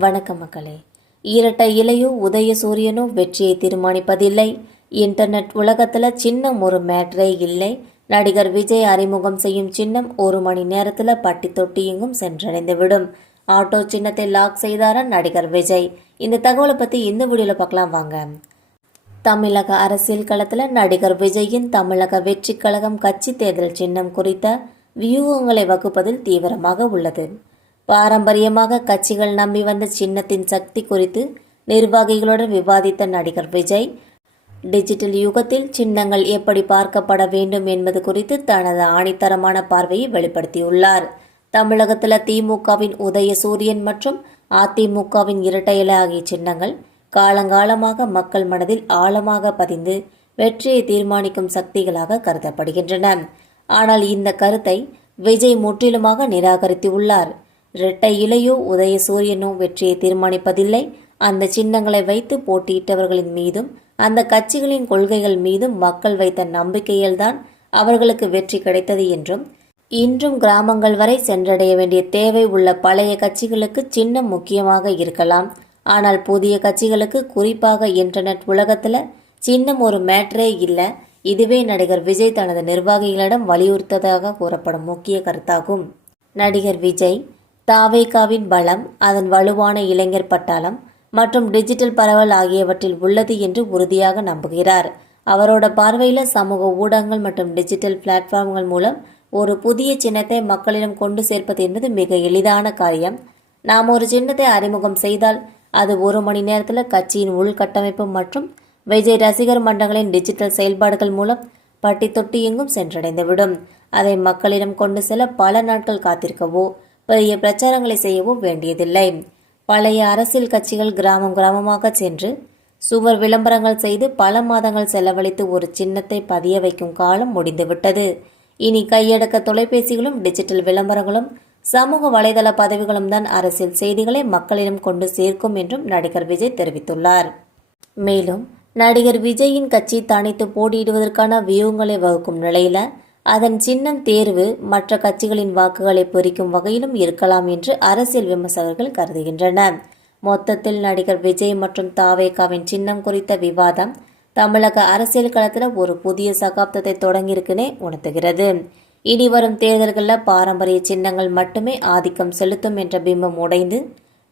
வணக்கம் மக்களே. இரட்டை இலையோ உதய சூரியனோ வெற்றியை தீர்மானிப்பதில்லை. இன்டர்நெட் உலகத்தில் சின்னம் ஒரு மேட்ரே இல்லை. நடிகர் விஜய் அறிமுகம் செய்யும் சின்னம் ஒரு மணி நேரத்தில் பட்டி தொட்டி எங்கும் சென்றடைந்து விடும் ஆட்டோ சின்னத்தை லாக் செய்தாரா நடிகர் விஜய்? இந்த தகவலை பற்றி இந்த வீடியோவில் பார்க்கலாம் வாங்க. தமிழக அரசியல் களத்தில் நடிகர் விஜயின் தமிழக வெற்றி கழகம் கட்சி தேர்தல் சின்னம் குறித்த வியூகங்களை வகுப்பதில் தீவிரமாக உள்ளது. பாரம்பரியமாக கட்சிகள் நம்பி வந்த சின்னத்தின் சக்தி குறித்து நிர்வாகிகளுடன் விவாதித்த நடிகர் விஜய் டிஜிட்டல் யுகத்தில் சின்னங்கள் எப்படி பார்க்கப்பட வேண்டும் என்பது குறித்து தனது ஆணித்தரமான பார்வையை வெளிப்படுத்தியுள்ளார். தமிழகத்தில் திமுகவின் உதய சூரியன் மற்றும் அதிமுகவின் இரட்டை இலை ஆகிய சின்னங்கள் காலங்காலமாக மக்கள் மனதில் ஆழமாக பதிந்து வெற்றியை தீர்மானிக்கும் சக்திகளாக கருதப்படுகின்றன. ஆனால் இந்த கருத்தை விஜய் முற்றிலுமாக நிராகரித்துள்ளார். இரட்டை இலையோ உதய சூரியனோ வெற்றியை தீர்மானிப்பதில்லை. அந்த சின்னங்களை வைத்து போட்டியிட்டவர்களின் மீதும் அந்த கட்சிகளின் கொள்கைகள் மீதும் மக்கள் வைத்த நம்பிக்கையில்தான் அவர்களுக்கு வெற்றி கிடைத்தது என்றும் இன்றும் கிராமங்கள் வரை சென்றடைய வேண்டிய தேவை உள்ள பழைய கட்சிகளுக்கு சின்னம் முக்கியமாக இருக்கலாம். ஆனால் புதிய கட்சிகளுக்கு குறிப்பாக இன்டர்நெட் உலகத்தில் சின்னம் ஒரு மேட்ரே இல்லை. இதுவே நடிகர் விஜய் தனது நிர்வாகிகளிடம் வலியுறுத்ததாக கூறப்படும் முக்கிய கருத்தாகும். நடிகர் விஜய் தாவேகாவின் பலம் அதன் வலுவான இளைஞர் பட்டாளம் மற்றும் டிஜிட்டல் பரவல் ஆகியவற்றில் உள்ளது என்று உறுதியாக நம்புகிறார். அவரோட பார்வையில் சமூக ஊடகங்கள் மற்றும் டிஜிட்டல் பிளாட்ஃபார்ம்கள் மூலம் ஒரு புதிய சின்னத்தை மக்களிடம் கொண்டு சேர்ப்பது என்பது மிக எளிதான காரியம். நாம் ஒரு சின்னத்தை அறிமுகம் செய்தால் அது ஒரு மணி நேரத்தில் கட்சியின் உள்கட்டமைப்பு மற்றும் விஜய் ரசிகர் மன்றங்களின் டிஜிட்டல் செயல்பாடுகள் மூலம் பட்டி தொட்டி எங்கும் சென்றடைந்துவிடும். அதை மக்களிடம் கொண்டு செல்ல பல நாட்கள் காத்திருக்கவோ பெரிய பிரச்சாரங்களை செய்யவும் வேண்டியதில்லை. பழைய அரசியல் கட்சிகள் கிராமம் கிராமமாக சென்று சுவர் விளம்பரங்கள் செய்து பல மாதங்கள் செலவழித்து ஒரு சின்னத்தை பதிய வைக்கும் காலம் முடிந்துவிட்டது. இனி கையடக்க தொலைபேசிகளும் டிஜிட்டல் விளம்பரங்களும் சமூக வலைதள பதவிகளும் தான் அரசியல் செய்திகளை மக்களிடம் கொண்டு சேர்க்கும் என்றும் நடிகர் விஜய் தெரிவித்துள்ளார். மேலும் நடிகர் விஜயின் கட்சி தனித்து போட்டியிடுவதற்கான வியூகங்களை வகுக்கும் நிலையில அதன் சின்னம் தேர்வு மற்ற கட்சிகளின் வாக்குகளை பொறிக்கும் வகையிலும் இருக்கலாம் என்று அரசியல் விமர்சகர்கள் கருதுகின்றனர். மொத்தத்தில் நடிகர் விஜய் மற்றும் தாவேகாவின் சின்னம் குறித்த விவாதம் தமிழக அரசியல் களத்தில் ஒரு புதிய சகாப்தத்தை தொடங்கியிருக்குன்னே உணர்த்துகிறது. இனி வரும் தேர்தல்களில் பாரம்பரிய சின்னங்கள் மட்டுமே ஆதிக்கம் செலுத்தும் என்ற பிம்பம் உடைந்து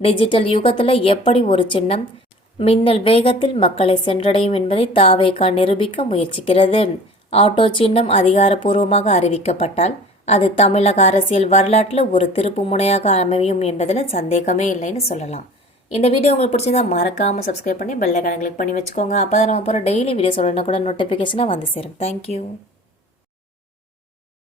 டிஜிட்டல் யுகத்தில் எப்படி ஒரு சின்னம் மின்னல் வேகத்தில் மக்களை சென்றடையும் என்பதை தாவேகா நிரூபிக்க முயற்சிக்கிறது. ஆட்டோ சின்னம் அதிகாரப்பூர்வமாக அறிவிக்கப்பட்டால் அது தமிழக அரசியல் வரலாற்றில் ஒரு திருப்பு முனையாக அமையும் என்பதில் சந்தேகமே இல்லைன்னு சொல்லலாம். இந்த வீடியோ உங்களுக்கு பிடிச்சிருந்தா மறக்காமல் சப்ஸ்கிரைப் பண்ணி பெல்லைக்கான கிளிக் பண்ணி வச்சுக்கோங்க. அப்போ தான் நம்ம போகிற டெய்லி வீடியோ உடனே கூட நோட்டிஃபிகேஷனாக வந்து சேரும். தேங்க்யூ